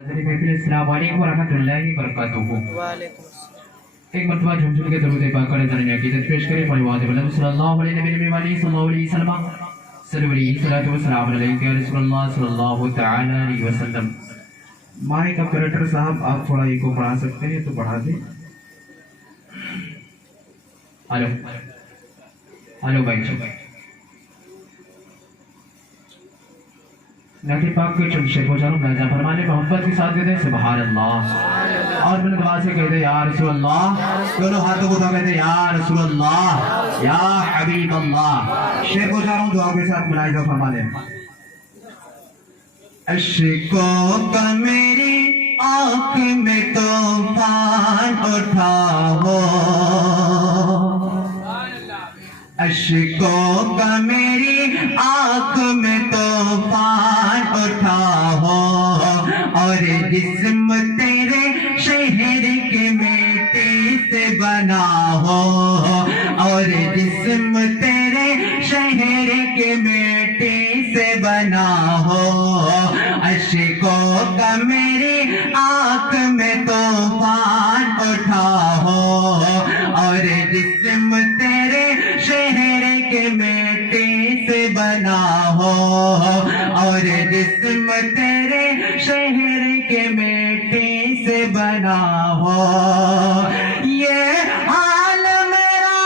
السلام علیکم ورحمۃ اللہ وبرکاتہ۔ وعلیکم السلام۔ ایک مرتبہ جھمجھم کے درود پاک کا نذرانہ عقیدت پیش کریں۔ فلوات بلند صلی اللہ علیہ نبی علیہ صلی اللہ علیہ وسلم صلی علیہ وسلم علیہ یا رسول اللہ صلی اللہ تعالی علیہ وسلم۔ مائک آپریٹر صاحب آپ تھوڑا ایکو بڑھا سکتے ہیں تو بڑھا دیں۔ ہلو ہلو بھائی نبی پاک کے چند شیخ و جانب میں فرمانے محبت کے ساتھ کہتے ہیں سبحان اللہ، اور میں دعا سے کہتے ہیں یا رسول اللہ، دونوں ہاتھوں کو اٹھا کہتے ہیں یا رسول اللہ یا حبیب اللہ۔ شیخ و جانب دعا کے ساتھ ملاحظہ فرمانے عشقوں کا میری آنکھ میں طوفان اٹھا ہو، عشقوں کا میری آنکھ میں طوفان اٹھا ہو، اور جسم تیرے شہر کے مٹی سے بنا ہو، اور جسم تیرے شہر کے مٹی سے بنا ہو، عشقوں کا میری آنکھ میں طوفان اٹھا ہو، اور جسم تیرے شہر کے مٹی سے بنا ہو، اور جسم تیرے شہر کے مٹی سے بنا ہو، یہ حال میرا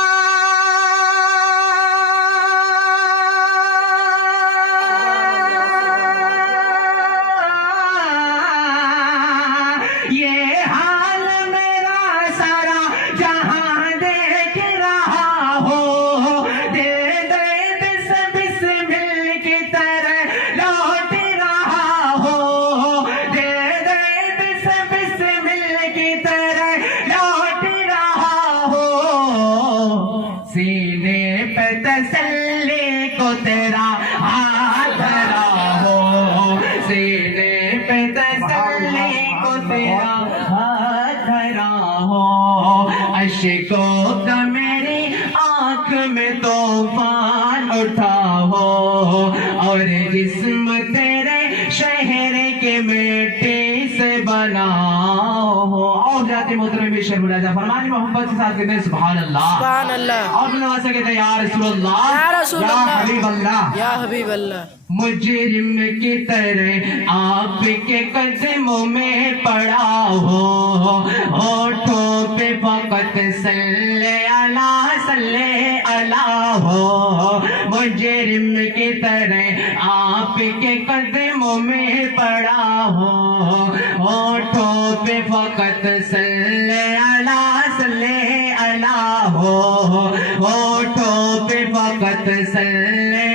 یہ حال میرا سارا جہاں دیکھ رہا ہو، دل درد سے بسمل کی طرح لوٹ رہا ہو، دل درد سے بسمل کی طرح لوٹ رہا ہو، سینے پہ تسلی کو تیرا ہاتھ دھرا ہو، سینے پہ تسلی کو تیرا ہاتھ دھرا ہو، عشقوں کا میری آنکھ میں طوفان اٹھا ہو، اور جسم تیرے شہر کے مٹی سے بنا ہو۔ اور جاتے محترم بھی شرم راجہ فرمانی محبت کے ساتھ کہتے ہیں سبحان اللہ، سبحان اللہ، اور بلوا سے کہتے ہیں یا رسول اللہ یا رسول یا اللہ، حبیب اللہ، یا حبیب اللہ۔ مجرم کی طرح آپ کے قدموں میں پڑا ہو، ہونٹوں پہ فقط صلی اللہ ہو، مجرم کی طرح آپ کے قدموں میں پڑا ہو، ہونٹوں پہ فقط صلی اللہ ہو، ہونٹوں پہ فقط صلی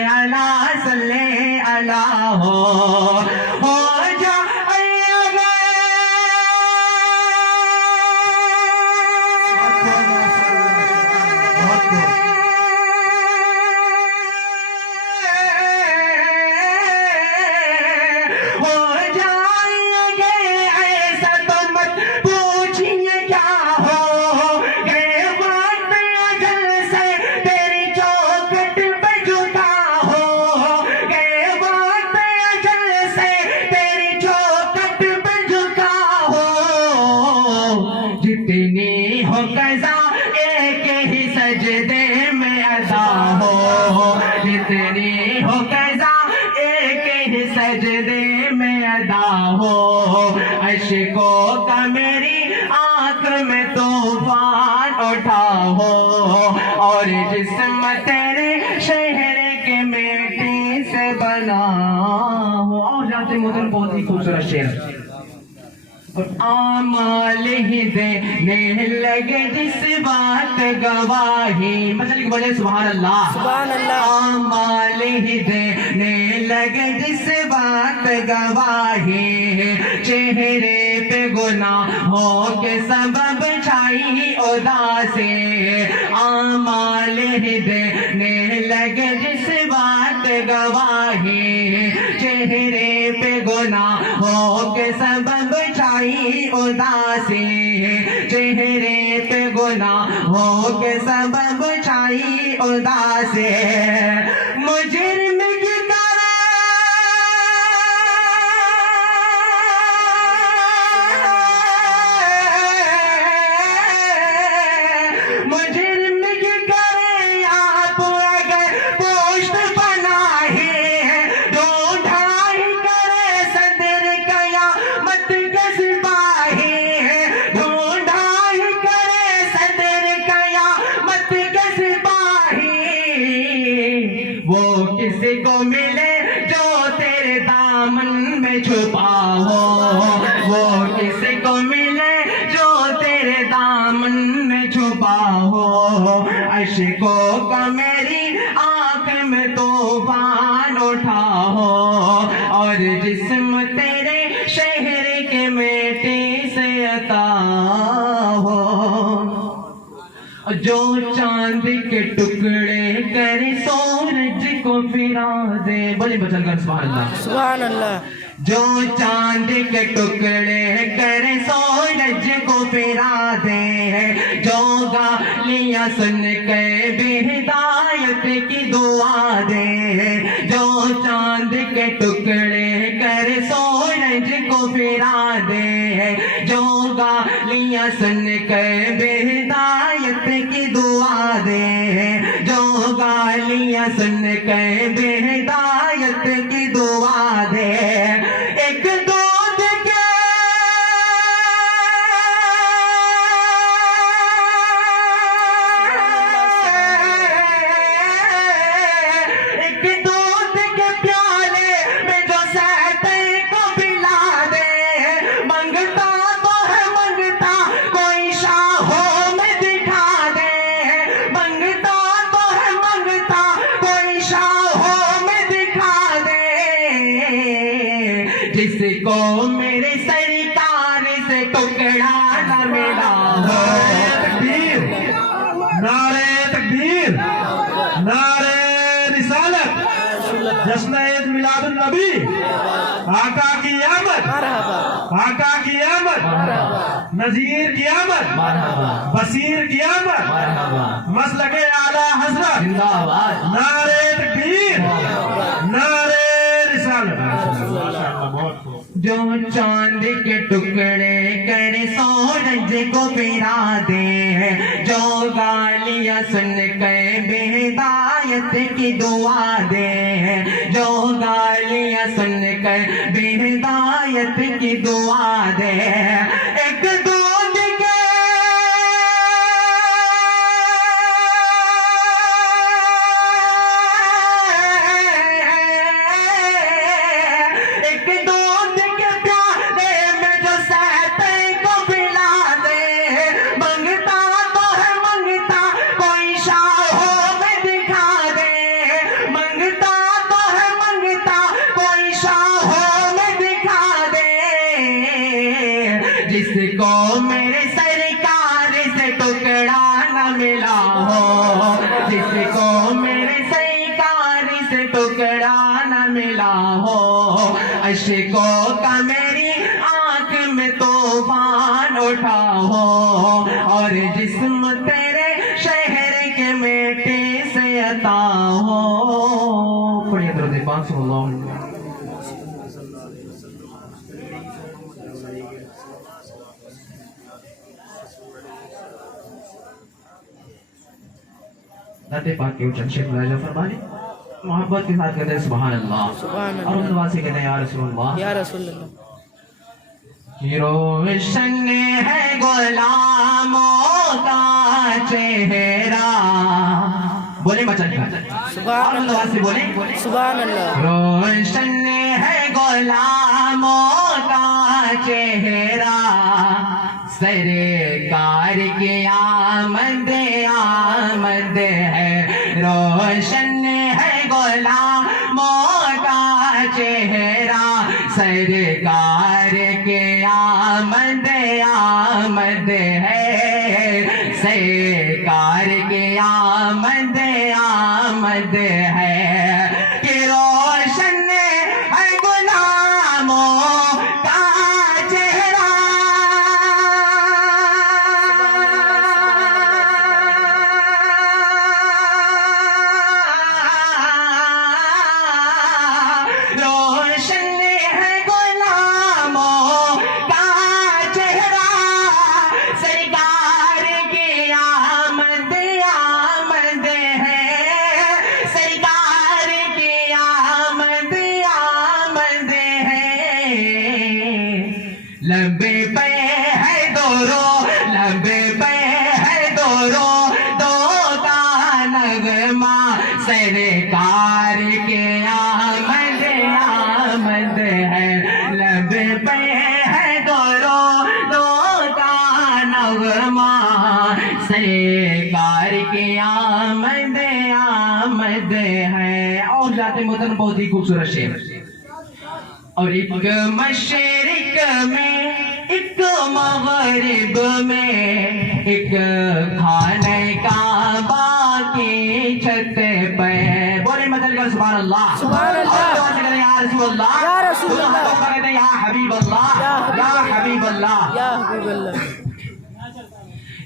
اللہ ہو جائے گا ہو جائے گے ایسا تو مت پوچھئے کیا ہو، کہ وقت اجل سے تیری چوکھٹ پہ جھکا ہو، کہ وقت اجل سے تیری چوکھٹ پہ جھکا ہو، جتنی ہو قضا ایک ہی سجدے میں ادا ہو، جتنی ہو قضا ایک ہی سجدے میں ادا ہو، عشقوں کا میری آنکھ میں طوفان اٹھا ہو، اور جسم تیرے شہر کے مٹی سے بنا ہو۔ اور جاتے محترم بہت ہی خوبصورت شعر، آمال ہی دینے لگے جس بات گواہی، مثل کی بولے سبحان اللہ، سبحان اللہ، آمال ہی دینے لگے جس بات گواہی، چہرے پہ گناہوں کے سبب چھائی اداسی، آمال ہی دینے لگے جس بات گواہی، چہرے پہ گناہوں کے سبب چھائی اداسی، چہرے پہ گناہوں کے سبب چھائی اداسی، مجرم کی طرح عاشقوں کا میری آنکھ میں طوفان اٹھا ہو اور جسم تیرے شہر کے میٹے سے عطا ہو جو چاند کے ٹکڑے کرے سورج کو پھرا دے بولے بچل کر سبحان اللہ سبحان اللہ جو چاند کے ٹکڑے کرے سورج کو پھرا دے جو گالیاں سن کے بے ہدایت کی دعا دے جو چاند کے ٹکڑے کرے سورج کو پھرا دے جو گالیاں سن کے بے ہدایت کی دعا دے جو گالیاں سن کے بے ہدایت کی دعا دے ایک دودھ کے پیالے میں جو سہتے کو پلا دے منگتا تو ہے منگتا کوئی شاہوں میں دکھا دے منگتا تو ہے منگتا کوئی شاہوں میں دکھا دے جس کو میرے سرکار سے ٹکڑا نہ ملا ہو تکبیر نعرہ تکبیر نعرہ رسالت جشن عید میلاد النبی آقا کی آمد مرحبا آقا کی آمد نذیر کی آمد مرحبا بصیر کی آمد مرحبا مسلک اعلیٰ حضرت زندہ باد نعرہ تکبیر نعرہ رسالت جو چاند کے ٹکڑے کرے سورج کو پھرا دے جو گالیاں سن کے بے ہدایت کی دعا دے جو گالیاں سن کے بے ہدایت کی دعا دے ایک دودھ کے ایک دودھ کے پیالے میں جو سہتے کو پلا دے منگتا تو ہے منگتا کوئی شاہوں میں دکھا دے منگتا تو ہے منگتا کوئی شاہوں میں دکھا دے جس کو میرے سرکار سے ٹکڑا نہ ملا ہو جس کو میرے سرکار سے ٹکڑا نہ ملا ہو عشقوں کا میری آنکھ میں طوفان اٹھا ہو اور جسم تیرے شہر کے میٹے سے عطا ہو پڑھیے درود پاک صلی اللہ علیہ وسلم نعت پاک کے چند شیخ ملاحظہ فرمائے محبت کے ساتھ کہتے ہیں سبحان اللہ سبحان اور ان اللہ دعا سے کہتے ہیں یا رسول اللہ یا رسول اللہ روشن ہے غلاموں کا چہرہ بولے بچن سبحان اور دعا سے بولے سبحان اللہ روشن ہے غلاموں کا چہرہ سرکار کی آمد آمد ہے روشن ہے غلاموں کا چہرہ سرکار کی آمد آمد ہے سرکار کی آمد آمد ہے کہ روشن ہے غلاموں کا چہرہ روشن ہے غلاموں کا چہرہ سرکار کی آمد آمد ہے سرکار کی آمد آمد ہے لب پہ ہے دورو لب پہ ہے دورو دو کا نغمہ سرکار کے آمد آمد ہے لب پہ ہے دورو دو کا نغمہ سرکار کے آمد ذات محترم بہت ہی خوبصورت شعر. اور ایک مشرق میں ایک مغرب میں ایک خانہ کعبہ کی چھت پہ. بولے مدد کر سبحان اللہ. سبحان اللہ. اور دعا سے کہتے ہیں یا رسول اللہ. یا رسول اللہ. دعا سے کہتے ہیں یا حبیب اللہ. یا حبیب اللہ. یا حبیب اللہ.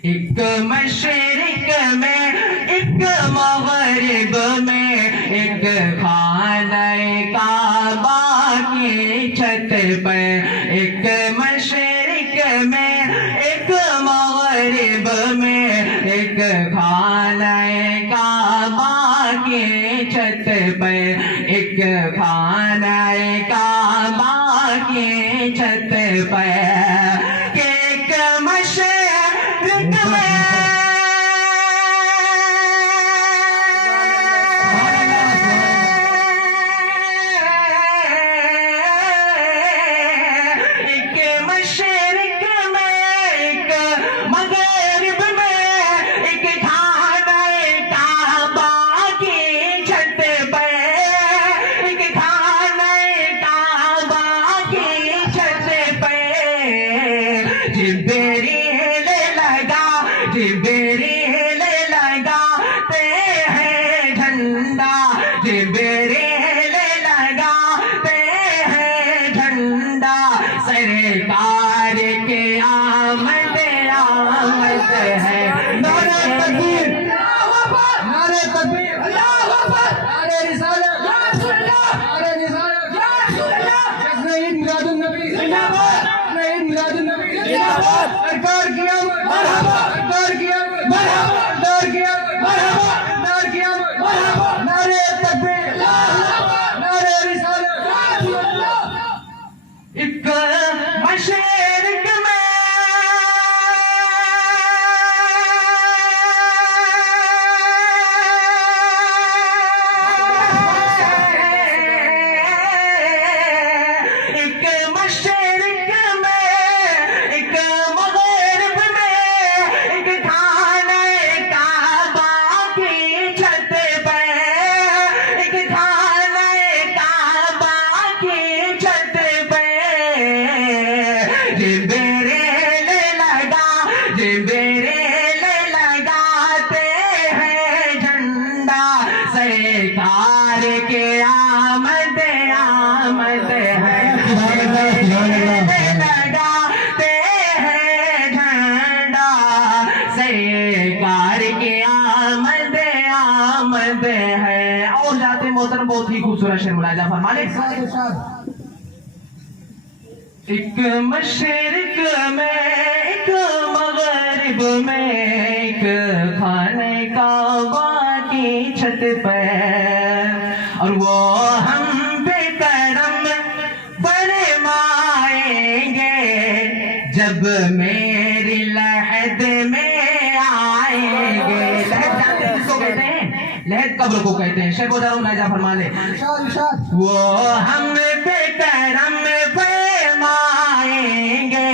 ایک مشرق میں ایک مغرب میں ایک خانہ کعبہ کی چھت پہ. ایک مشرق میں ایک مغرب میں ایک خانہ کعبہ کی چھت پہ. ایک خانہ کعبہ کی چھت پہ. ایک مشرق میں جبریل لگاتے ہیں جھنڈا. جبریل لگاتے ہیں جھنڈا. سرکار کی آمد آمد ہے. نعرہ تکبیر. نعرہ تکبیر. نعرہ رسالت. نعرہ رسالت. جشن عید میلاد النبی. جشن عید میلاد النبی. سرکار کی آمد. سرکار کی آمد. سرکار کی آمد. سرکار کی آمد. نعرہ تکبیر. نعرہ رسالت. ایک مشرق میں ایک مشرق میں ایک مغرب میں ایک خانہ کعبہ کی چھت پہ. ایک خانہ کعبہ کی چھت پہ. جبریل لگاتے ہیں جھنڈا. سرکار کے آمد آمد ہے. جبریل لگاتے ہیں جھنڈا. سرکار کے آمد آمد ہے. اور جاتے محترم بہت ہی خوبصورت شعر ملاحظہ فرمانے. ایک مشرق میں ایک مغرب میں ایک خانہ کعبہ کی چھت پہ. اور وہ ہم پہ کرم فرمائیں گے جب میری لحد میں آئیں گے. لحد جانتے ہیں کس کو کہتے ہیں؟ لحد قبر کو کہتے ہیں. شیخ اداروں ملاحظہ فرما لے. وہ ہم پہ کرم فرمائیں گے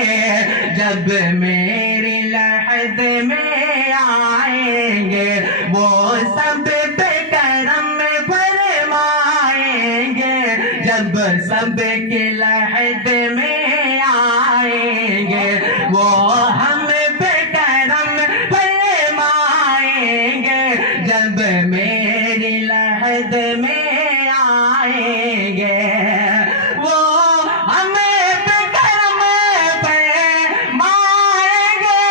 جب میری لحد میں آئیں گے. وہ سب پہ کرم فرمائیں گے جب سب کی لحد میں آئیں گے. وہ ہم پہ کرم فرمائیں گے جب میری لحد میں آئیں گے. وہ ہمیں پہ کرم فرمائیں گے.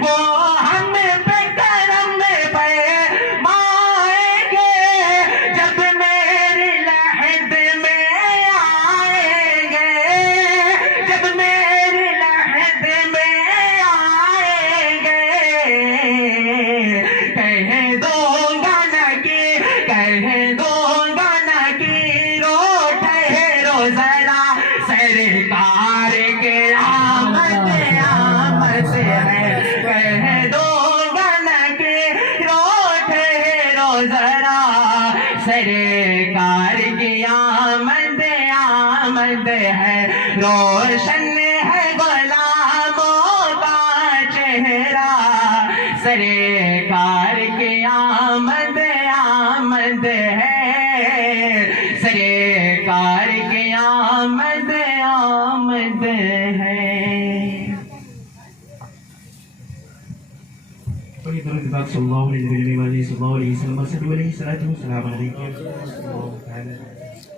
وہ ہمیں پہ کرم فرمائیں گے جب میری لحد میں آئیں گے. جب میری لحد میں آئیں گے. کہہ دوں گا نا کہ رو ٹھہرو ذرا. سرکار کے آمد آمد ہے. کہہ دوں گا نا کہ رو ٹھہرو ذرا. سرکار کی آمد آمد ہے. روشن ہے غلاموں آمد آمد ہے سرکار کی آمد آمد ہے. صلی اللہ علیہ وسلم.